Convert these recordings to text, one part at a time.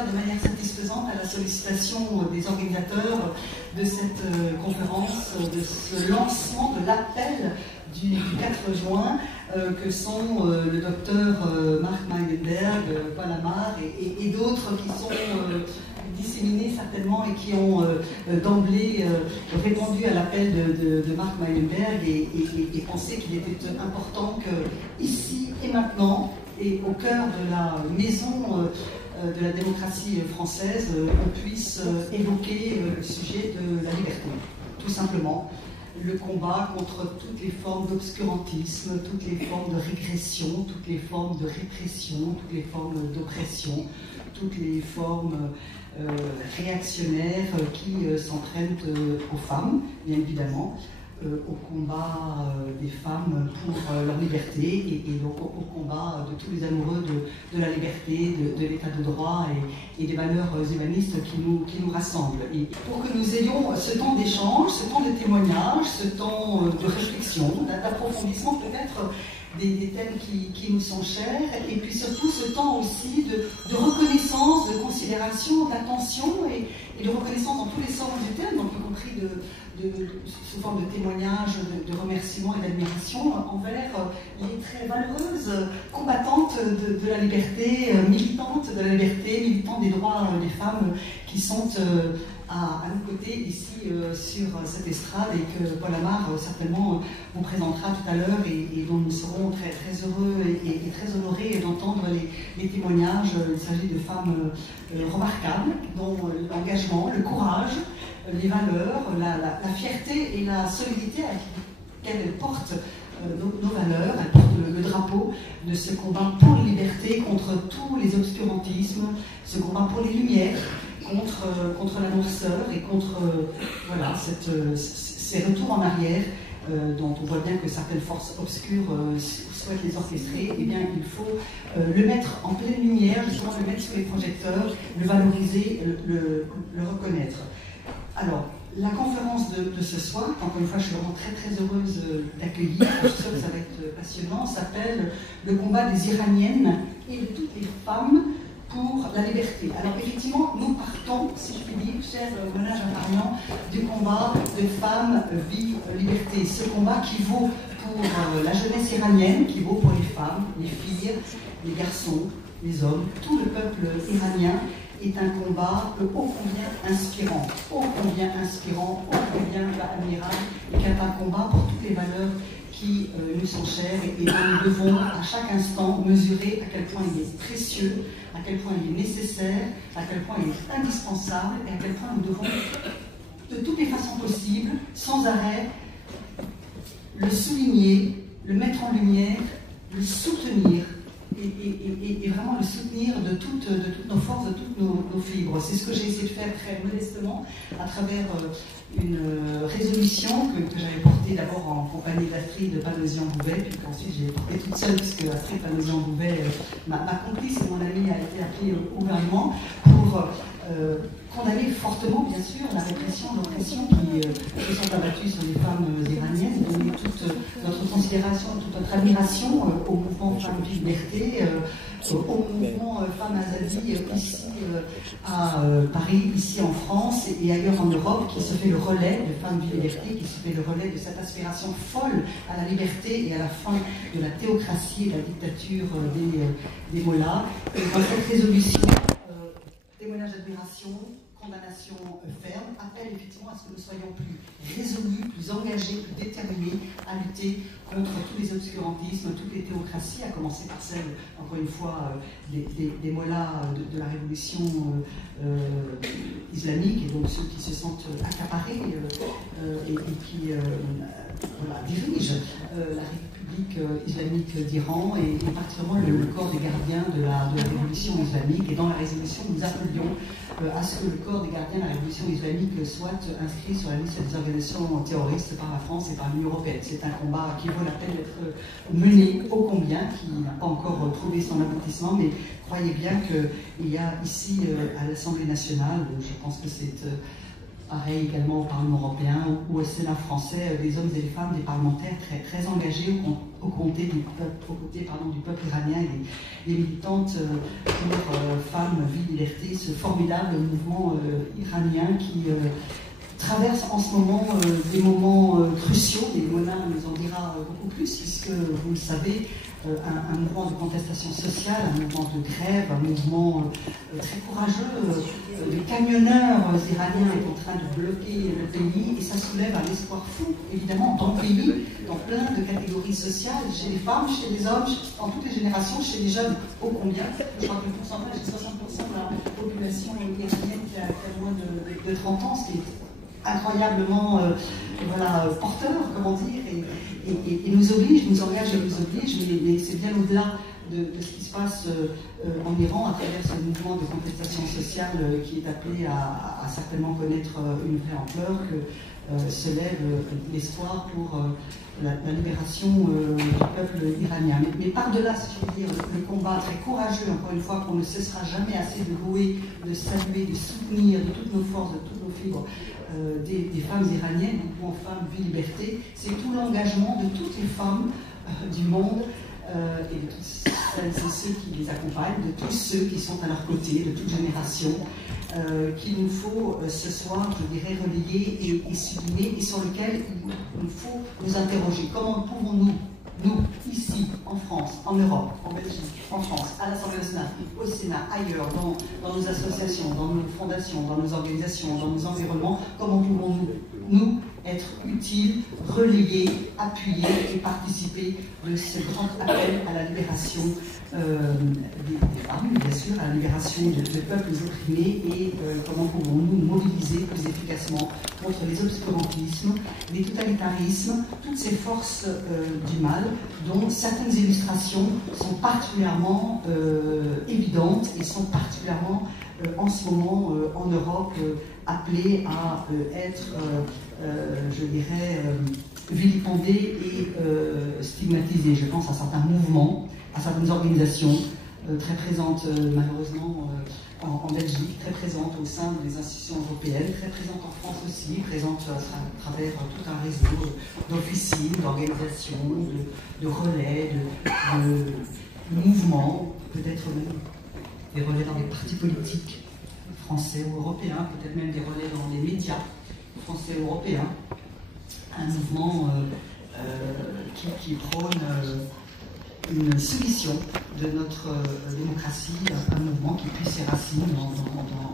répondu de manière satisfaisante à la sollicitation des organisateurs de cette conférence, de ce lancement de l'appel du 4 juin, que sont le docteur Marc Meilenberg, Paul Amar et d'autres qui sont disséminés certainement et qui ont d'emblée répondu à l'appel de Marc Meilenberg et pensé qu'il était important que, ici et maintenant, et au cœur de la maison de la démocratie française, on puisse évoquer le sujet de la liberté, tout simplement. Le combat contre toutes les formes d'obscurantisme, toutes les formes de régression, toutes les formes de répression, toutes les formes d'oppression, toutes les formes réactionnaires qui s'entraînent aux femmes, bien évidemment, au combat des femmes pour leur liberté et donc au combat de tous les amoureux de la liberté, de l'état de droit et des valeurs humanistes qui nous rassemblent. Et pour que nous ayons ce temps d'échange, ce temps de témoignage, ce temps de réflexion, d'approfondissement peut-être des thèmes qui nous sont chers, et puis surtout ce temps aussi de reconnaissance, de considération, d'attention et de reconnaissance dans tous les sens du terme, donc y compris sous forme de témoignages, de remerciements et d'admiration envers les très valeureuses combattantes de la liberté, militantes de la liberté, militantes des droits des femmes qui sont à nos côtés ici sur cette estrade et que Paul Amar certainement vous présentera tout à l'heure et dont nous serons très, très heureux et très honorés d'entendre les témoignages. Il s'agit de femmes remarquables dont l'engagement, le courage, les valeurs, la fierté et la solidité à laquelle elles portent nos valeurs, elles portent le drapeau de ce combat pour la liberté contre tous les obscurantismes, ce combat pour les lumières, contre la noirceur et contre voilà, ces retours en arrière dont on voit bien que certaines forces obscures souhaitent les orchestrer. Eh bien, il faut le mettre en pleine lumière, justement le mettre sous les projecteurs, le valoriser, le reconnaître. Alors, la conférence de ce soir, encore une fois, je suis vraiment très très heureuse d'accueillir, je suis sûre que ça va être passionnant, s'appelle « Le combat des Iraniennes et de toutes les femmes pour la liberté ». Alors effectivement, nous partons, si je puis dire, cher Mona Jaffarian, du combat de femmes, vie, liberté. Ce combat qui vaut pour la jeunesse iranienne, qui vaut pour les femmes, les filles, les garçons, les hommes, tout le peuple iranien, est un combat ô combien inspirant, ô combien admirable, et qui est un combat pour toutes les valeurs qui nous sont chères et dont nous devons à chaque instant mesurer à quel point il est précieux, à quel point il est nécessaire, à quel point il est indispensable et à quel point nous devons, de toutes les façons possibles, sans arrêt, le souligner, le mettre en lumière, le soutenir. Et vraiment le soutenir de toutes nos forces, de toutes nos fibres. C'est ce que j'ai essayé de faire très modestement à travers une résolution que j'avais portée d'abord en compagnie d'Astrid Panosian-Bouvet, puis qu'ensuite j'ai portée toute seule, puisque Astrid Panosian-Bouvet, ma complice et mon amie, a été appelée au gouvernement pour condamner fortement, bien sûr, la répression, l'oppression qui se sont abattues sur les femmes iraniennes, et donner toute notre considération, toute notre admiration au mouvement Femmes Vie Liberté, au mouvement Femmes Azadi ici à Paris, ici en France et ailleurs en Europe, qui se fait le relais de Femmes Vie Liberté, qui se fait le relais de cette aspiration folle à la liberté et à la fin de la théocratie et de la dictature des mollahs. Et dans cette résolution, témoignage d'admiration, condamnation ferme, appelle effectivement à ce que nous soyons plus résolus, plus engagés, plus déterminés à lutter contre tous les obscurantismes, toutes les théocraties, à commencer par celle, encore une fois, des mollahs de la révolution islamique, et donc ceux qui se sentent accaparés et qui voilà, dirigent la République islamique d'Iran et particulièrement le corps des gardiens de la révolution islamique. Et dans la résolution, nous appelions à ce que le corps des gardiens de la révolution islamique soit inscrit sur la liste des organisations terroristes par la France et par l'Union européenne. C'est un combat qui vaut la peine d'être mené ô combien, qui n'a pas encore trouvé son aboutissement, mais croyez bien qu'il y a ici à l'Assemblée nationale, je pense que c'est pareil également au Parlement européen ou au Sénat français, des hommes et des femmes, des parlementaires très engagés aux côtés du peuple iranien et des militantes pour femmes, vie, liberté, ce formidable mouvement iranien qui traverse en ce moment des moments cruciaux, et Mona nous en dira beaucoup plus, puisque vous le savez, un mouvement de contestation sociale, un mouvement de grève, un mouvement très courageux. Les camionneurs iraniens sont en train de bloquer le pays et ça soulève un espoir fou, évidemment, dans le pays, dans plein de catégories sociales, chez les femmes, chez les hommes, dans toutes les générations, chez les jeunes, ô combien. Je crois que le pourcentage est 60% de la population iranienne qui a moins de 30 ans, ce qui est incroyablement porteur, comment dire, et nous oblige, nous engage et nous oblige, mais c'est bien au-delà de ce qui se passe en Iran à travers ce mouvement de contestation sociale qui est appelé à certainement connaître une vraie ampleur, que se lève l'espoir pour la libération du peuple iranien. Mais par-delà, si je veux dire, le combat très courageux, encore une fois, qu'on ne cessera jamais assez de louer, de saluer, de soutenir de toutes nos forces, de toutes nos fibres, des femmes iraniennes, du mouvement Femmes, Vie, Liberté, c'est tout l'engagement de toutes les femmes du monde et de toutes celles et ceux qui les accompagnent, de tous ceux qui sont à leur côté, de toute génération, qu'il nous faut ce soir, je dirais, relayer et souligner, et sur lequel il nous faut nous interroger. Comment pouvons-nous, nous, ici, en France, en Europe, en Belgique, en France, à l'Assemblée nationale, au Sénat, ailleurs, dans nos associations, dans nos fondations, dans nos organisations, dans nos environnements, comment pouvons-nous, nous, être utiles, relayés, appuyés et participer de ce grand appel à la libération des femmes, bien sûr, à la libération de peuples opprimés, et comment pouvons-nous nous mobiliser plus efficacement contre les obscurantismes, les totalitarismes, toutes ces forces du mal, dont certaines illustrations sont particulièrement évidentes et sont particulièrement en ce moment en Europe appelées à être, je dirais, vilipendées et stigmatisées. Je pense à certains mouvements, à certaines organisations très présentes malheureusement en Belgique, très présentes au sein des institutions européennes, très présentes en France aussi, présentes à travers tout un réseau d'officines, d'organisations, de relais, de mouvements, peut-être même des relais dans les partis politiques français ou européens, peut-être même des relais dans les médias français ou européens. Un mouvement qui prône une soumission de notre démocratie, un mouvement qui puise ses racines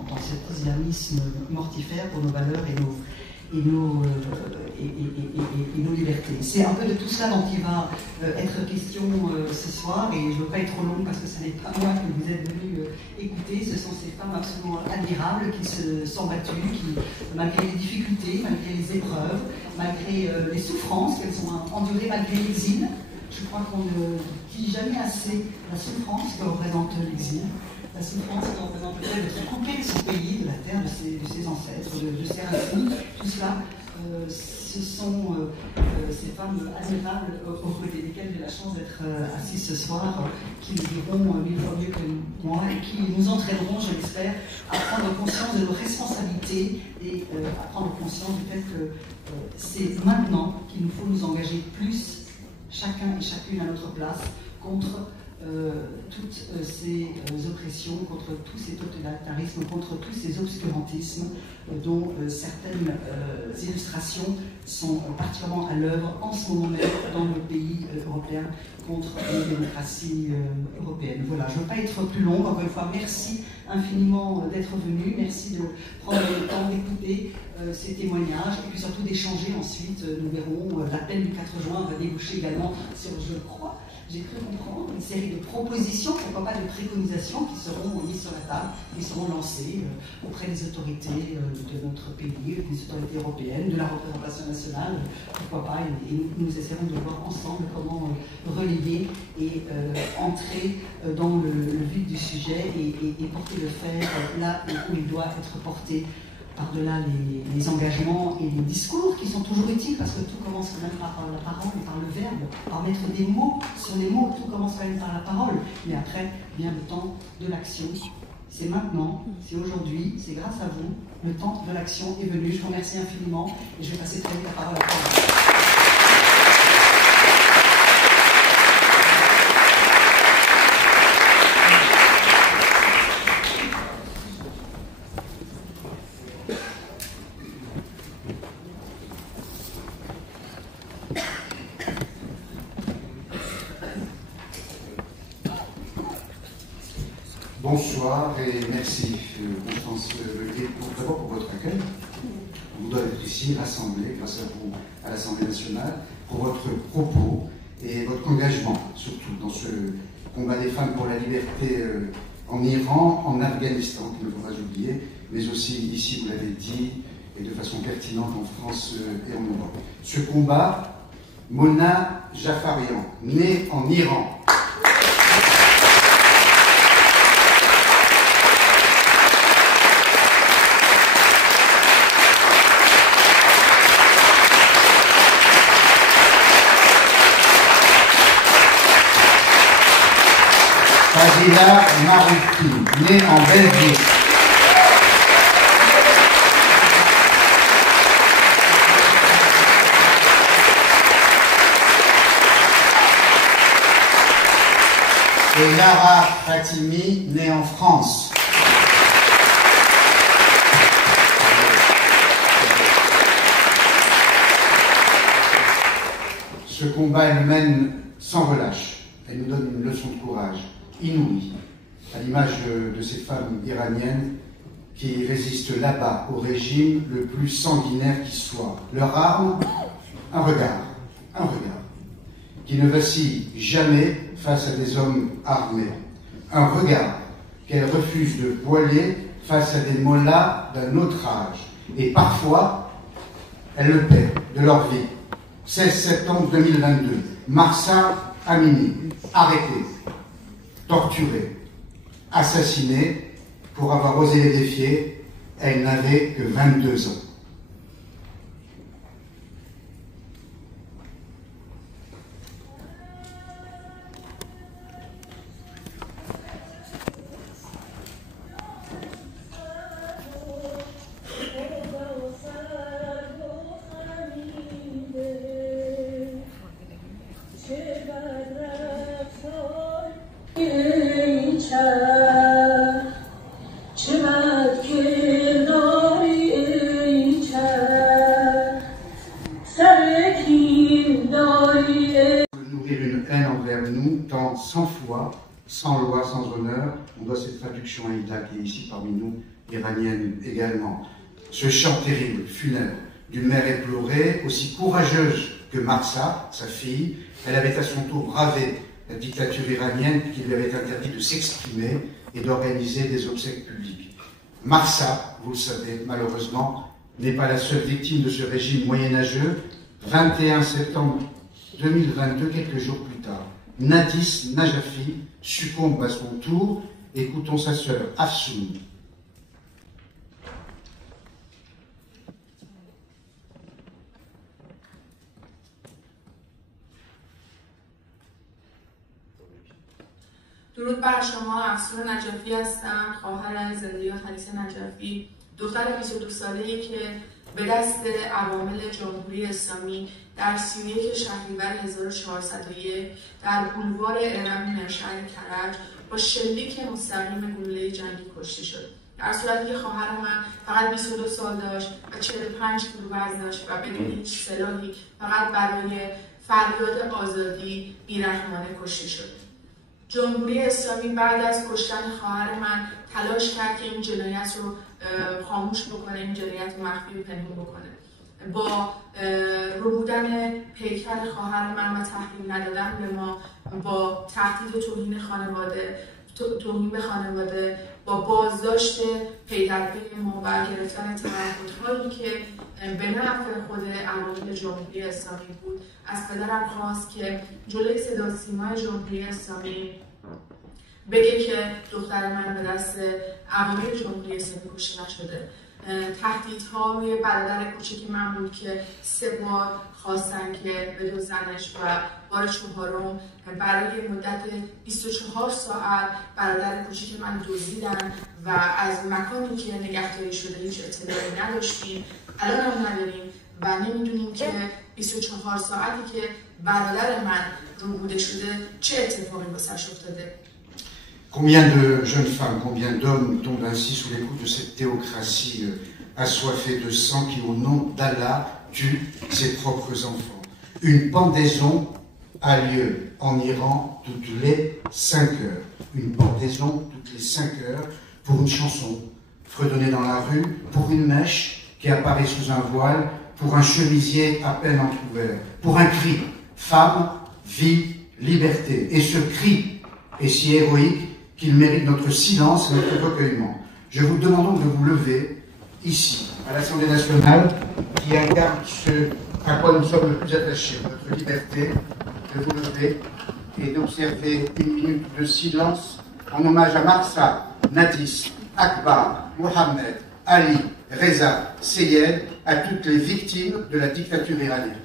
dans cet islamisme mortifère pour nos valeurs et nos libertés. C'est un peu de tout cela dont il va être question ce soir, et je ne veux pas être trop longue parce que ce n'est pas moi que vous êtes venus écouter, ce sont ces femmes absolument admirables qui se sont battues, qui, malgré les difficultés, malgré les épreuves, malgré les souffrances qu'elles ont endurées, malgré l'exil. Je crois qu'on ne dit jamais assez la souffrance que représente l'exil, la souffrance que représente le fait d'être coupé de son pays, de la terre, de ses ancêtres, de ses racines. Tout cela, ce sont ces femmes admirables aux côtés desquelles j'ai la chance d'être assise ce soir, qui nous diront mille fois mieux que moi et qui nous entraîneront, je l'espère, à prendre conscience de nos responsabilités et à prendre conscience du fait que c'est maintenant qu'il nous faut nous engager plus, chacun et chacune à notre place, contre toutes ces oppressions, contre tous ces totalitarismes, contre tous ces obscurantismes dont certaines illustrations sont particulièrement à l'œuvre en ce moment même dans nos pays européens contre les démocraties européennes. Voilà, je ne veux pas être plus longue. Encore une fois, merci infiniment d'être venu. Merci de prendre le temps d'écouter ces témoignages et puis surtout d'échanger ensuite. Nous verrons, l'appel du 4 juin va déboucher également sur, je crois, j'ai cru comprendre, une série de propositions, pourquoi pas de préconisations qui seront mises sur la table, qui seront lancées auprès des autorités de notre pays, des autorités européennes, de la représentation nationale, pourquoi pas, et nous essaierons de voir ensemble comment relayer et entrer dans le vif du sujet et porter le fer là où il doit être porté, par-delà les engagements et les discours qui sont toujours utiles, parce que tout commence quand même par la parole et par le verbe, par mettre des mots sur les mots, tout commence quand même par la parole, mais après vient le temps de l'action, C'est maintenant, c'est aujourd'hui, c'est grâce à vous. Le temps de l'action est venu. Je vous remercie infiniment et je vais passer très vite la parole à vous. Bonsoir et merci Constance Leguet d'abord pour votre accueil. On doit être ici rassemblés grâce à vous à l'Assemblée nationale pour votre propos et votre engagement surtout dans ce combat des femmes pour la liberté en Iran, en Afghanistan, qu'il ne faudra pas oublier, mais aussi ici, vous l'avez dit, et de façon pertinente en France et en Europe. Ce combat, Mona Jafarian, née en Iran, Fadila Marouki, née en Belgique. Et Lara Fatimi, née en France. Ce combat, elle mène sans relâche. Elle nous donne une leçon de courage inouïe, à l'image de ces femmes iraniennes qui résistent là-bas au régime le plus sanguinaire qui soit. Leur arme, un regard, qui ne vacille jamais face à des hommes armés, un regard qu'elles refusent de voiler face à des mollahs d'un autre âge, et parfois, elles le paient de leur vie. 16 septembre 2022, Mahsa Amini, arrêtée, torturée, assassinée pour avoir osé les défier. Elle n'avait que 22 ans. Nourrir une haine envers nous, tant sans foi, sans loi, sans honneur. On doit cette traduction à Ida qui est ici parmi nous, iranienne également. Ce chant terrible, funèbre, d'une mère éplorée, aussi courageuse que Mahsa, sa fille. Elle avait à son tour bravé la dictature iranienne qui lui avait interdit de s'exprimer et d'organiser des obsèques publiques. Mahsa, vous le savez, malheureusement, n'est pas la seule victime de ce régime moyenâgeux. 21 septembre 2022, quelques jours plus tard, Nadis Najafi succombe à son tour. Écoutons sa sœur Afsoun. درود بر شما. افسون نجفی هستم، خواهر زندیات حدیث نجفی، دختر 22 ساله‌ای که به دست عوامل جمهوری اسلامی در 31 شهریور 1401 در بولوار ارم مرشد کرج با شلیک مستقیم گلوله جنگی کشته شد. در صورتی که خواهر من فقط 22 سال داشت و 45 کیلو وزن داشت و بدون هیچ سلاحی فقط برای فریاد آزادی بی‌رحمانه کشته شد. جمهوری اسلامی بعد از کشتن خواهر من تلاش کرد که این جنایت رو خاموش بکنه، این جنایت رو مخفی و پنهون بکنه. با ربودن پیکر خواهر من و تحویل ندادن به ما، با تهدید توهین به خانواده، با بازداشت پی در پی ما و گرفتن تعهدهایی که به نفع خود عوامل جمهوری اسلامی بود، از پدرم خواست که جلوی صدا سیمای جمهوری اسلامی بگه که دختر من به دست عوامل جمهوری اسلامی کشته نشده. تهدیدها روی برادر کوچک من بود که 3 بار خواستن که بدزدنش و بار 4م برای مدت 24 ساعت برادر کوچک من دزدیدن و از مکانی که نگهداری شده هیچ اطلاعی نداشتیم، الان هم نداریم و نمیدونیم که 24 ساعتی که برادر من روبوده شده چه اتفاقی واسش افتاده. Combien de jeunes femmes, combien d'hommes tombent ainsi sous les coups de cette théocratie assoiffée de sang qui, au nom d'Allah, tue ses propres enfants. Une pendaison a lieu en Iran toutes les 5 heures. Une pendaison toutes les 5 heures pour une chanson fredonnée dans la rue, pour une mèche qui apparaît sous un voile, pour un chemisier à peine entrouvert, pour un cri « Femme, vie, liberté ». Et ce cri est si héroïque qu'il mérite notre silence et notre recueillement. Je vous demande donc de vous lever, ici, à l'Assemblée nationale, qui incarne ce à quoi nous sommes le plus attachés, notre liberté, de vous lever et d'observer une minute de silence en hommage à Mahsa, Nadis, Akbar, Mohamed, Ali, Reza, Seyed, à toutes les victimes de la dictature iranienne.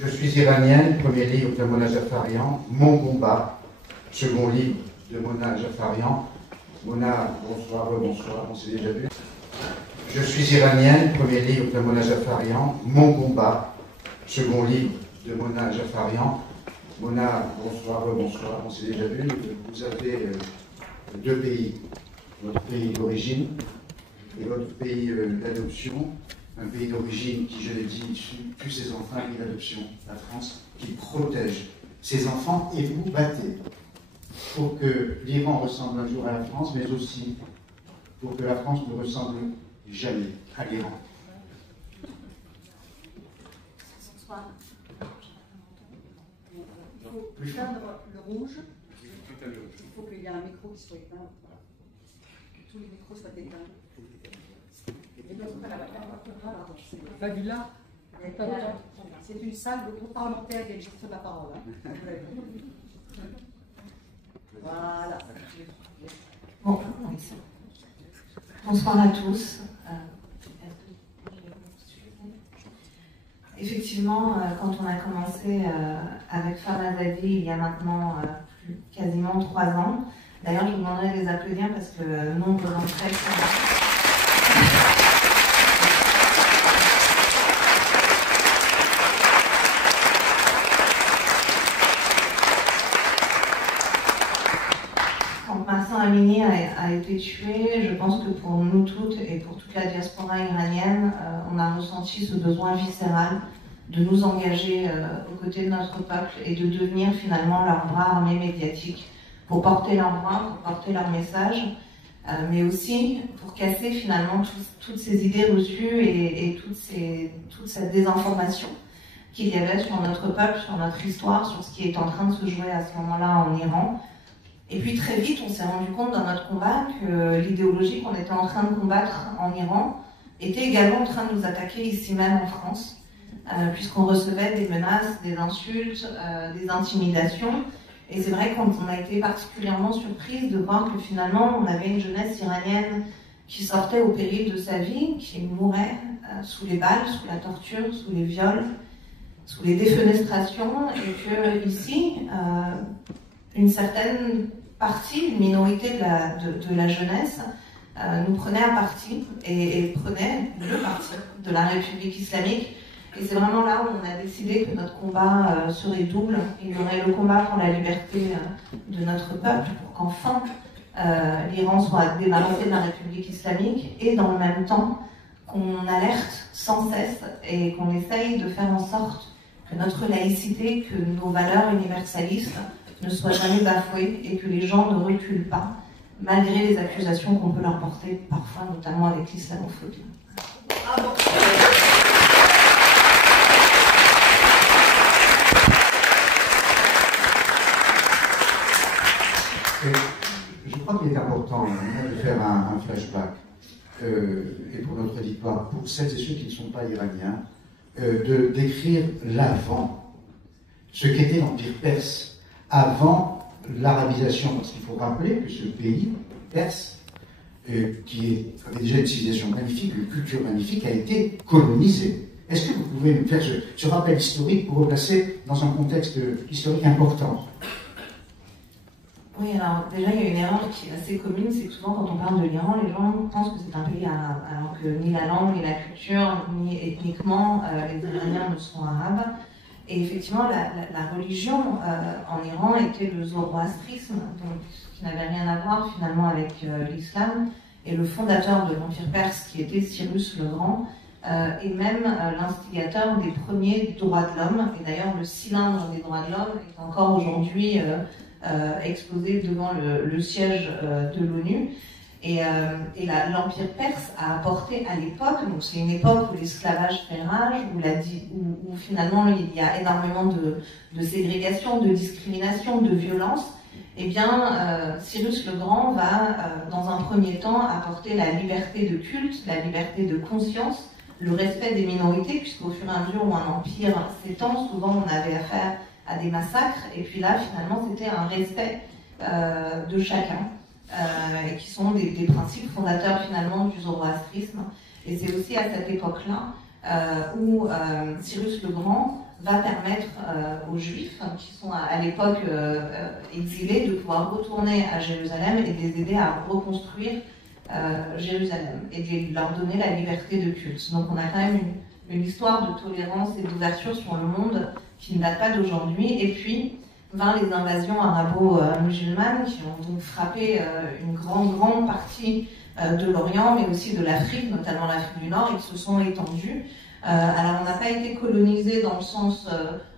Je suis iranienne, premier livre de Mona Jafarian, Mon combat, second livre de Mona Jafarian. Mona, bonsoir, bonsoir, on s'est déjà vu. Je suis iranienne, premier livre de Mona Jafarian, Mon combat, second livre de Mona Jafarian. Mona, bonsoir, bonsoir, on s'est déjà vu. Vous avez 2 pays, votre pays d'origine et votre pays d'adoption. Un pays d'origine qui, je l'ai dit, tue ses enfants, un pays d'adoption, la France, qui protège ses enfants, et vous battez pour que l'Iran ressemble un jour à la France, mais aussi pour que la France ne ressemble jamais à l'Iran. Il faut éteindre le rouge. Il faut qu'il y ait un micro qui soit éteint. Que tous les micros soient éteints. Fabula. C'est une salle de groupe parlementaire qui exerce la parole. Voilà. Bon. Bonsoir à tous. Effectivement, quand on a commencé avec Farhad Zaidi il y a maintenant quasiment 3 ans, d'ailleurs je vous demanderai de les applaudir parce que nombre d'entre elles sont... Mahsa Amini a été tué, je pense que pour nous toutes et pour toute la diaspora iranienne, on a ressenti ce besoin viscéral de nous engager aux côtés de notre peuple et de devenir finalement leur bras armé médiatique pour porter leur voix, pour porter leur message, mais aussi pour casser finalement toutes ces idées reçues et toute cette désinformation qu'il y avait sur notre peuple, sur notre histoire, sur ce qui est en train de se jouer à ce moment-là en Iran. Et puis très vite, on s'est rendu compte dans notre combat que l'idéologie qu'on était en train de combattre en Iran était également en train de nous attaquer ici même en France. puisqu'on recevait des menaces, des insultes, des intimidations. Et c'est vrai qu'on a été particulièrement surprise de voir que finalement on avait une jeunesse iranienne qui sortait au péril de sa vie, qui mourait sous les balles, sous la torture, sous les viols, sous les défenestrations, et que ici, une certaine partie, une minorité de la jeunesse, nous prenait à partie et prenait le parti de la République islamique. Et c'est vraiment là où on a décidé que notre combat serait double. Il y aurait le combat pour la liberté de notre peuple, pour qu'enfin l'Iran soit débarrassé de la République islamique, et dans le même temps qu'on alerte sans cesse et qu'on essaye de faire en sorte que notre laïcité, que nos valeurs universalistes ne soient jamais bafouées et que les gens ne reculent pas, malgré les accusations qu'on peut leur porter parfois, notamment avec l'islamophobie. Bravo. Je crois qu'il est important de faire un flashback, et pour notre auditoire, pour celles et ceux qui ne sont pas iraniens, de décrire l'avant, ce qu'était l'Empire perse, avant l'arabisation, parce qu'il faut rappeler que ce pays perse, qui avait déjà une civilisation magnifique, une culture magnifique, a été colonisé. Est-ce que vous pouvez nous faire ce rappel historique pour replacer dans un contexte historique important? Oui, alors déjà il y a une erreur qui est assez commune, c'est que souvent quand on parle de l'Iran, les gens pensent que c'est un pays arabe, alors que ni la langue, ni la culture, ni ethniquement, les Iraniens ne sont arabes. Et effectivement, la religion en Iran était le zoroastrisme, donc, qui n'avait rien à voir finalement avec l'islam, et le fondateur de l'Empire perse, qui était Cyrus le Grand, et même l'instigateur des premiers droits de l'homme. Et d'ailleurs, le cylindre des droits de l'homme est encore aujourd'hui exposé devant le siège de l'ONU. Et l'Empire perse a apporté à l'époque, donc c'est une époque où l'esclavage fait rage, où finalement il y a énormément de ségrégation, de discrimination, de violence. Eh bien, Cyrus le Grand va, dans un premier temps, apporter la liberté de culte, la liberté de conscience, le respect des minorités, puisqu'au fur et à mesure où un empire s'étend, souvent on avait affaire à des massacres, et puis là, finalement, c'était un respect de chacun, et qui sont des principes fondateurs, finalement, du zoroastrisme. Et c'est aussi à cette époque-là où Cyrus le Grand va permettre aux Juifs, qui sont à l'époque exilés, de pouvoir retourner à Jérusalem et de les aider à reconstruire Jérusalem, et de leur donner la liberté de culte. Donc on a quand même une histoire de tolérance et d'ouverture sur le monde qui ne date pas d'aujourd'hui. Et puis vint les invasions arabo-musulmanes qui ont donc frappé une grande partie de l'Orient, mais aussi de l'Afrique, notamment l'Afrique du Nord, et qui se sont étendues. Alors on n'a pas été colonisé dans le sens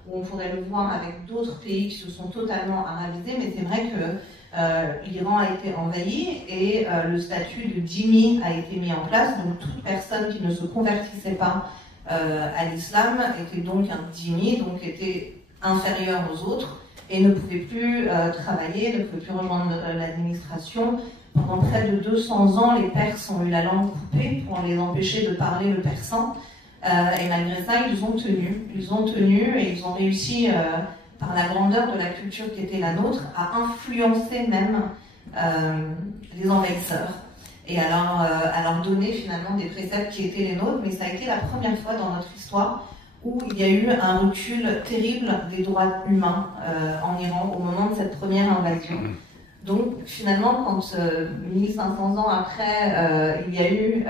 où on pourrait le voir avec d'autres pays qui se sont totalement arabisés, mais c'est vrai que l'Iran a été envahi et le statut de dhimmi a été mis en place. Donc toute personne qui ne se convertissait pas à l'islam était donc un dhimmi, donc était inférieur aux autres et ne pouvait plus travailler, ne pouvait plus rejoindre l'administration. Pendant près de 200 ans, les Perses ont eu la langue coupée pour les empêcher de parler le persan. Et malgré ça, ils ont tenu. Ils ont tenu et ils ont réussi, par la grandeur de la culture qui était la nôtre, à influencer même les envahisseurs. Et à leur donner finalement des préceptes qui étaient les nôtres. Mais ça a été la première fois dans notre histoire où il y a eu un recul terrible des droits humains en Iran au moment de cette première invasion. Donc finalement, quand 1500 ans après, il y a eu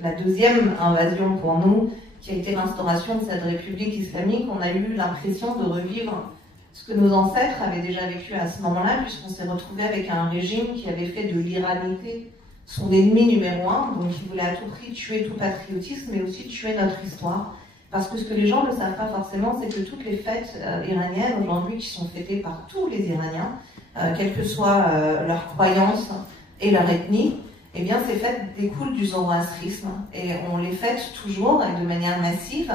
la deuxième invasion pour nous, qui a été l'instauration de cette république islamique, on a eu l'impression de revivre ce que nos ancêtres avaient déjà vécu à ce moment-là, puisqu'on s'est retrouvé avec un régime qui avait fait de l'iranité son ennemi numéro un, donc il voulait à tout prix tuer tout patriotisme, mais aussi tuer notre histoire. Parce que ce que les gens ne savent pas forcément, c'est que toutes les fêtes iraniennes aujourd'hui qui sont fêtées par tous les Iraniens, quelle que soit leur croyance et leur ethnie, eh bien ces fêtes découlent du zoroastrisme et on les fête toujours et de manière massive.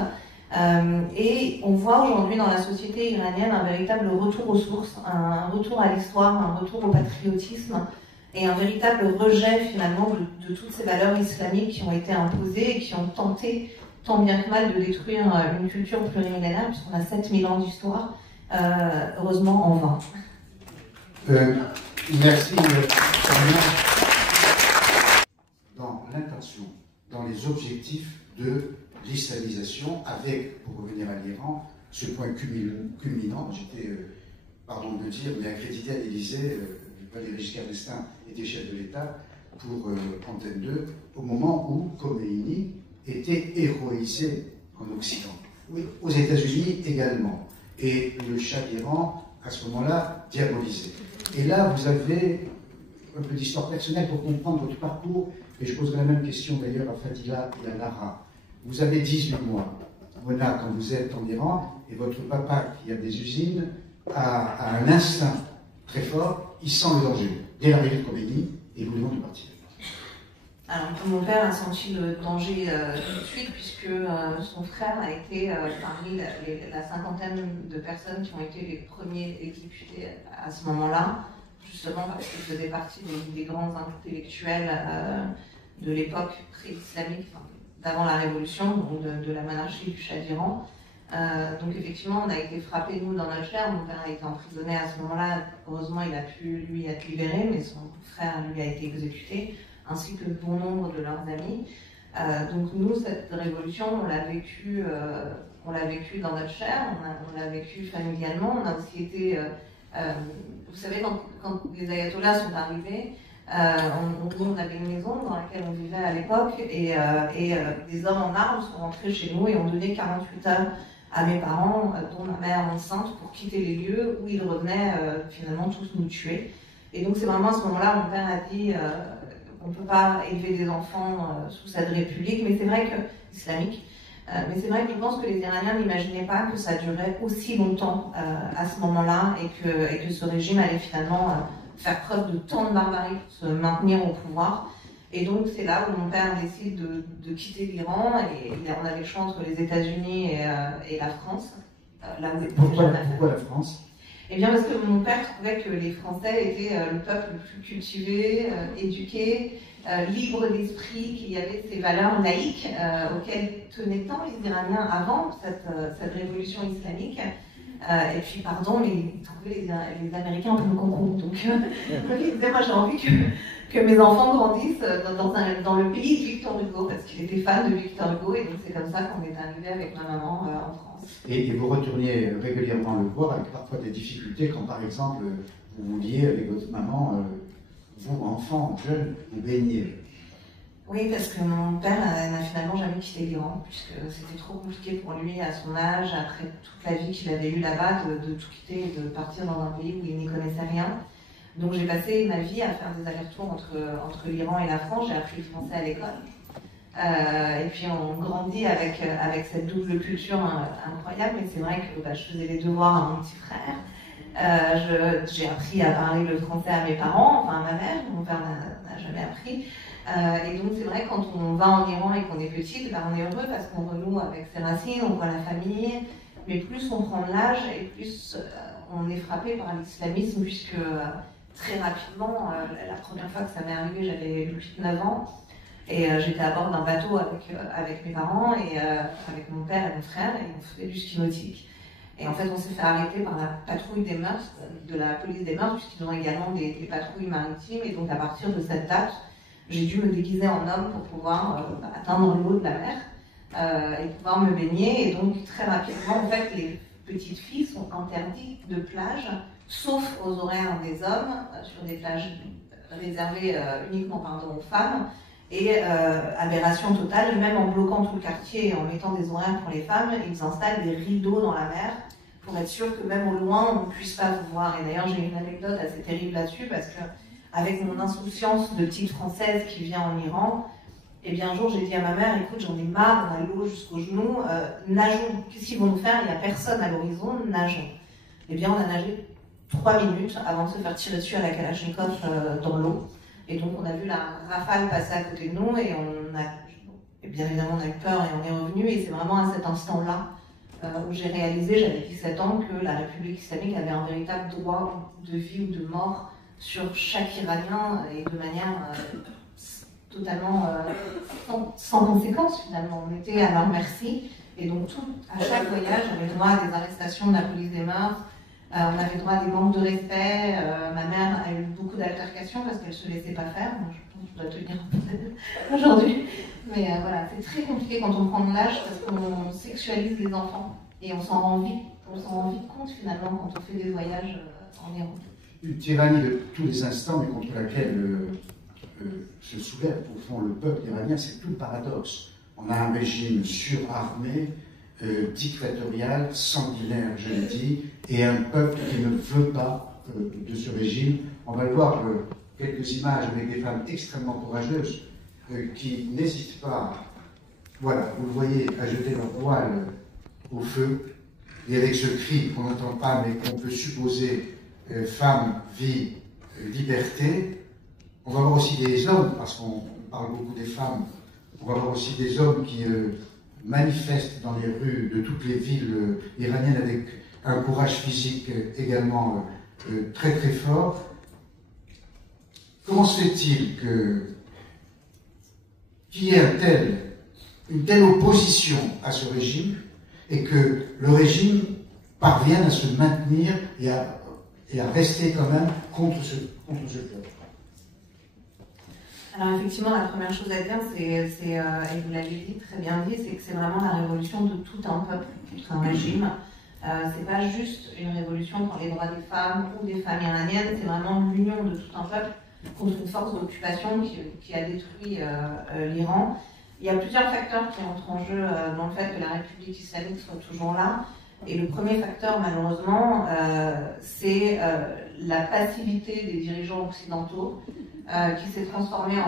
Et on voit aujourd'hui dans la société iranienne un véritable retour aux sources, un retour à l'histoire, un retour au patriotisme et un véritable rejet finalement de toutes ces valeurs islamiques qui ont été imposées et qui ont tenté tant bien que mal de détruire une culture plurimillénaire, puisqu'on a 7000 ans d'histoire, heureusement en vain. Merci. Dans l'intention, dans les objectifs de l'islamisation, avec, pour revenir à l'Iran, ce point culminant, j'étais, pardon de le dire, mais accrédité à l'Élysée, Valéry Giscard d'Estaing était chef de l'État pour Antenne 2, au moment où Khomeini était héroïsé en Occident. Oui, aux États-Unis également. Et le Shah d'Iran, à ce moment-là, diabolisé. Et là, vous avez un peu d'histoire personnelle pour comprendre votre parcours, et je poserai la même question d'ailleurs à Fadila et à Lara. Vous avez 18 mois, Mona, quand vous êtes en Iran, et votre papa, qui a des usines, a un instinct très fort, il sent le danger. Dès l'arrivée de Khomeini, et vous demande de partir. Alors, mon père a senti le danger tout de suite, puisque son frère a été parmi la cinquantaine de personnes qui ont été les premiers exécutés à ce moment-là, justement parce qu'il faisait partie des grands intellectuels de l'époque pré-islamique, enfin, d'avant la Révolution, donc de la monarchie du Shah d'Iran. Donc effectivement, on a été frappés, nous, dans notre chair. Mon père a été emprisonné à ce moment-là. Heureusement, il a pu, lui, être libéré, mais son frère, lui, a été exécuté, ainsi que bon nombre de leurs amis. Donc nous, cette révolution, on l'a vécu dans notre chair, on l'a vécu familialement. On a aussi été, vous savez, quand les ayatollahs sont arrivés, on avait une maison dans laquelle on vivait à l'époque, et des hommes en armes sont rentrés chez nous et ont donné 48 heures à mes parents, dont ma mère enceinte, pour quitter les lieux où ils revenaient finalement tous nous tuer. Et donc c'est vraiment à ce moment-là, mon père a dit on ne peut pas élever des enfants sous cette république, mais c'est vrai que, islamique, mais c'est vrai que je pense que les Iraniens n'imaginaient pas que ça durait aussi longtemps à ce moment-là, et que ce régime allait finalement faire preuve de tant de barbarie pour se maintenir au pouvoir. Et donc c'est là où mon père décide de quitter l'Iran, et on avait le choix entre les États-Unis et la France. Pourquoi la France? Eh bien parce que mon père trouvait que les Français étaient le peuple le plus cultivé, éduqué, libre d'esprit, qu'il y avait ces valeurs laïques auxquelles tenaient tant les Iraniens avant cette révolution islamique. Et puis, pardon, mais il trouvait les Américains un peu concons. Donc, il disait, moi j'ai envie que mes enfants grandissent dans le pays de Victor Hugo, parce qu'il était fan de Victor Hugo, et donc c'est comme ça qu'on est arrivé avec ma maman en France. Et vous retourniez régulièrement le voir, avec parfois des difficultés, quand par exemple vous vouliez avec votre maman, vous enfant, jeune, vous baigner. Oui, parce que mon père n'a finalement jamais quitté l'Iran, puisque c'était trop compliqué pour lui à son âge, après toute la vie qu'il avait eue là-bas, de tout quitter et de partir dans un pays où il n'y connaissait rien. Donc j'ai passé ma vie à faire des allers-retours entre l'Iran et la France. J'ai appris le français à l'école. Et puis on grandit avec cette double culture incroyable, mais c'est vrai que je faisais les devoirs à mon petit frère. J'ai appris à parler le français à mes parents, enfin à ma mère, mon père n'a jamais appris. Et donc c'est vrai, quand on va en Iran et qu'on est petite, on est heureux parce qu'on renoue avec ses racines, on voit la famille, mais plus on prend de l'âge et plus on est frappé par l'islamisme, puisque très rapidement, la première fois que ça m'est arrivé, j'avais 8-9 ans, et j'étais à bord d'un bateau avec mes parents et avec mon père et mon frère, et on faisait du ski nautique. Et en fait, on s'est fait arrêter par la patrouille des mœurs, de la police des mœurs, puisqu'ils ont également des patrouilles maritimes, et donc à partir de cette date, j'ai dû me déguiser en homme pour pouvoir atteindre l'eau de la mer et pouvoir me baigner. Et donc très rapidement, en fait, les petites filles sont interdites de plage, sauf aux horaires des hommes, sur des plages réservées uniquement aux femmes. Et aberration totale, même en bloquant tout le quartier et en mettant des horaires pour les femmes, ils installent des rideaux dans la mer pour être sûr que même au loin, on ne puisse pas vous voir. Et d'ailleurs, j'ai une anecdote assez terrible là-dessus, parce que avec mon insouciance de petite française qui vient en Iran, et bien un jour j'ai dit à ma mère, écoute, j'en ai marre, on a l'eau jusqu'aux genoux, nageons, qu'est-ce qu'ils vont nous faire? Il n'y a personne à l'horizon, nageons. Et bien on a nagé 3 minutes avant de se faire tirer dessus à la Kalachnikov dans l'eau. Et donc on a vu la rafale passer à côté de nous, et bien évidemment on a eu peur et on est revenu, et c'est vraiment à cet instant-là où j'ai réalisé, j'avais 17 ans, que la République islamique avait un véritable droit de vie ou de mort sur chaque Iranien, et de manière totalement sans conséquence finalement. On était à leur merci. Et donc, à chaque voyage, on avait droit à des arrestations de la police des mœurs, on avait droit à des manques de respect. Ma mère a eu beaucoup d'altercations parce qu'elle ne se laissait pas faire. Moi, je pense que je dois tenir un peu aujourd'hui. Mais voilà, c'est très compliqué quand on prend de l'âge parce qu'on sexualise les enfants et on s'en rend vite compte finalement quand on fait des voyages en Iran. Une tyrannie de tous les instants, mais contre laquelle se soulève au fond le peuple iranien, c'est tout le paradoxe. On a un régime surarmé, dictatorial, sanguinaire, je l'ai dit, et un peuple qui ne veut pas de ce régime. On va le voir, quelques images avec des femmes extrêmement courageuses qui n'hésitent pas, voilà, vous le voyez, à jeter leur voile au feu, et avec ce cri qu'on n'entend pas, mais qu'on peut supposer femme, vie, liberté. On va voir aussi des hommes, parce qu'on parle beaucoup des femmes, on va voir aussi des hommes qui manifestent dans les rues de toutes les villes iraniennes avec un courage physique également très très fort. Comment se fait-il qu'il y ait une telle opposition à ce régime et que le régime parvienne à se maintenir et à rester quand même contre ce peuple? Alors effectivement, la première chose à dire, et vous l'avez dit, très bien dit, c'est que c'est vraiment la révolution de tout un peuple, tout un régime. C'est pas juste une révolution pour les droits des femmes ou des femmes iraniennes, c'est vraiment l'union de tout un peuple contre une force d'occupation qui a détruit l'Iran. Il y a plusieurs facteurs qui entrent en jeu dans le fait que la République islamique soit toujours là. Et le premier facteur, malheureusement, c'est la passivité des dirigeants occidentaux qui s'est transformée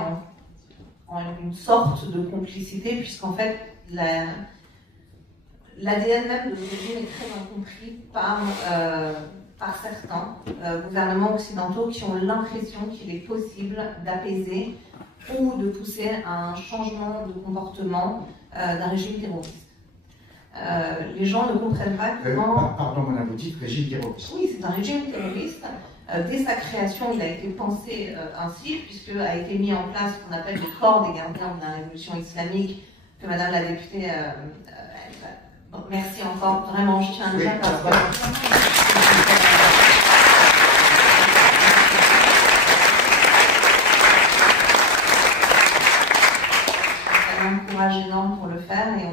en une sorte de complicité, puisqu'en fait, l'ADN même de ce régime est très incompris par certains gouvernements occidentaux qui ont l'impression qu'il est possible d'apaiser ou de pousser à un changement de comportement d'un régime terroriste. Les gens ne comprennent pas comment... Pardon, madame, vous dites régime terroriste. Oui, c'est un régime terroriste. Dès sa création, il a été pensé ainsi, puisque a été mis en place ce qu'on appelle le corps des gardiens de la révolution islamique, que madame la députée... bon, merci encore, vraiment, je tiens à le dire parce que... un courage énorme pour le faire et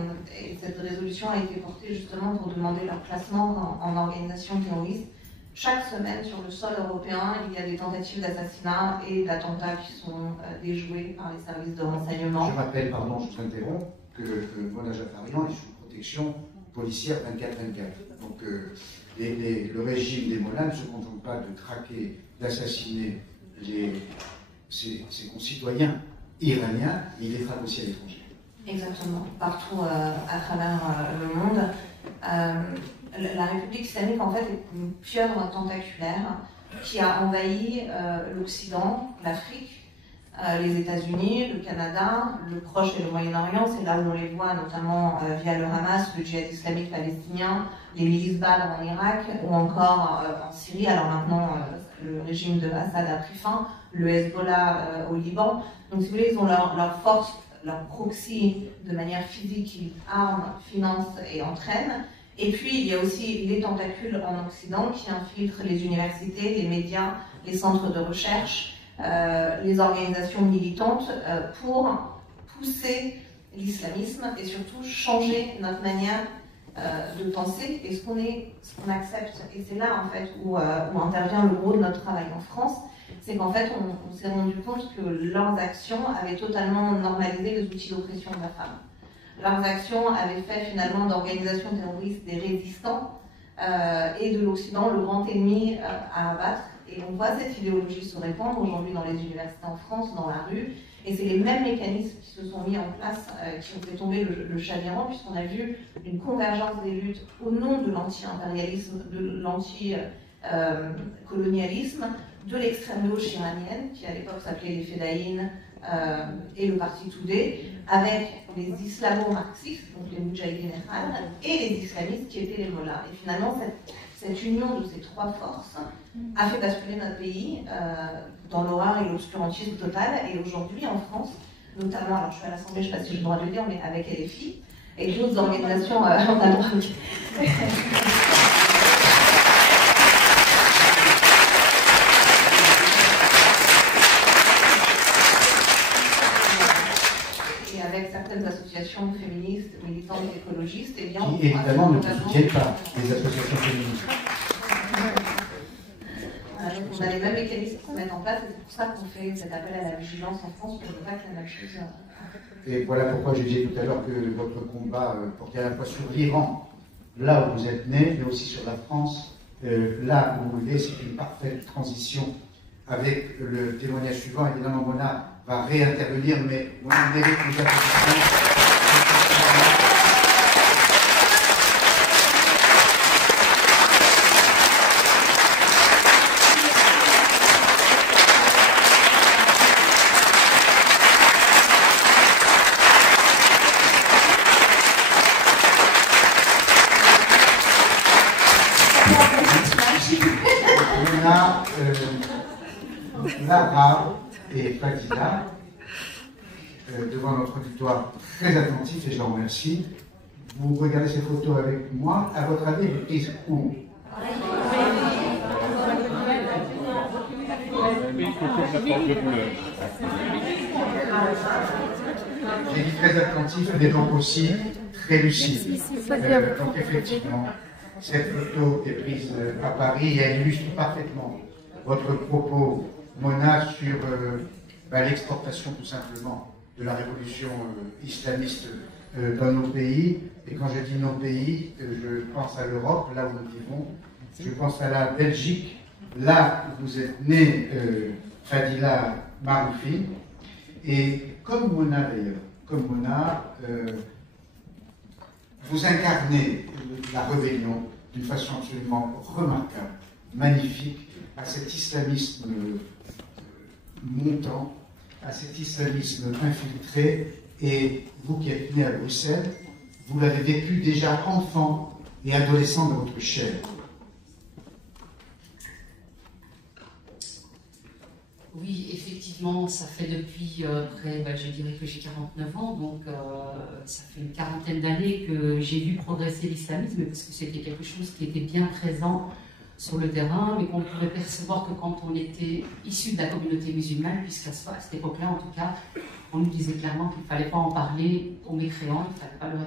cette résolution a été portée justement pour demander leur classement en organisation terroriste. Chaque semaine sur le sol européen, il y a des tentatives d'assassinat et d'attentats qui sont déjoués par les services de renseignement. Je rappelle, pardon, je vous interromps, que Mona Jafarian est sous protection policière 24/24. Donc le régime des Mollahs ne se contente pas de traquer, d'assassiner ses concitoyens iraniens, mais il les frappe aussi à l'étranger. Exactement, partout à travers le monde. La République islamique, en fait, est une pieuvre tentaculaire qui a envahi l'Occident, l'Afrique, les États-Unis, le Canada, le Proche et le Moyen-Orient. C'est là où on les voit, notamment via le Hamas, le djihad islamique palestinien, les milices Badr en Irak, ou encore en Syrie. Alors maintenant, le régime de Assad a pris fin, le Hezbollah au Liban. Donc, si vous voulez, ils ont leur force, leur proxy de manière physique, ils arment, financent et entraînent. Et puis, il y a aussi les tentacules en Occident qui infiltrent les universités, les médias, les centres de recherche, les organisations militantes pour pousser l'islamisme et surtout changer notre manière de penser et ce qu'on accepte. Et c'est là, en fait, où intervient le gros de notre travail en France. C'est qu'en fait, on s'est rendu compte que leurs actions avaient totalement normalisé les outils d'oppression de la femme. Leurs actions avaient fait finalement d'organisations terroristes des résistants et de l'Occident le grand ennemi à abattre. Et on voit cette idéologie se répandre aujourd'hui dans les universités en France, dans la rue. Et c'est les mêmes mécanismes qui se sont mis en place, qui ont fait tomber le chavirant, puisqu'on a vu une convergence des luttes au nom de l'anti-impérialisme, de l'anti-colonialisme, de l'extrême gauche iranienne, qui à l'époque s'appelait les Fedaïnes et le Parti Toudé, avec les islamo-marxistes, donc les Moudjahidines et les islamistes qui étaient les Mollahs. Et finalement, cette union de ces trois forces a fait basculer notre pays dans l'horreur et l'obscurantisme total. Et aujourd'hui, en France, notamment, alors je suis à l'Assemblée, je ne sais pas si j'ai le droit de le dire, mais avec LFI, et d'autres organisations, on a le droit de et avec certaines associations féministes, militantes et écologistes, et bien, qui évidemment ne soutiennent pas les associations féministes. Donc on a les mêmes mécanismes qu'on met en place, et c'est pour ça qu'on fait cet appel à la vigilance en France, pour ne pas qu'il y ait la même chose. Et voilà pourquoi je disais tout à l'heure que votre combat portait à la fois sur l'Iran, là où vous êtes né, mais aussi sur la France, là où vous êtes. C'est une parfaite transition avec le témoignage suivant. Évidemment, Mona va réintervenir, mais Mona mérite nous applaudissements. Lara et Fadila, devant notre auditoire très attentif, et je l'en remercie. Vous regardez ces photos avec moi. À votre avis, elles prises où? J'ai dit très attentif, mais donc aussi très lucide. Donc effectivement, cette photo est prise à Paris et elle illustre parfaitement votre propos, Mona, sur l'exportation tout simplement de la révolution islamiste dans nos pays. Et quand je dis nos pays, je pense à l'Europe, là où nous vivons. Je pense à la Belgique, là où vous êtes né, Fadila Maroufi. Et comme Mona d'ailleurs, comme Mona, vous incarnez la rébellion d'une façon absolument remarquable, magnifique, à cet islamisme montant, à cet islamisme infiltré. Et vous qui êtes né à Bruxelles, vous l'avez vécu déjà enfant et adolescent dans votre chair. Oui, effectivement, ça fait depuis près, je dirais que j'ai 49 ans, donc ça fait une quarantaine d'années que j'ai vu progresser l'islamisme, parce que c'était quelque chose qui était bien présent sur le terrain, mais qu'on pouvait percevoir que quand on était issu de la communauté musulmane, puisqu'à cette époque-là, en tout cas, on nous disait clairement qu'il ne fallait pas en parler aux mécréants, il ne fallait pas leur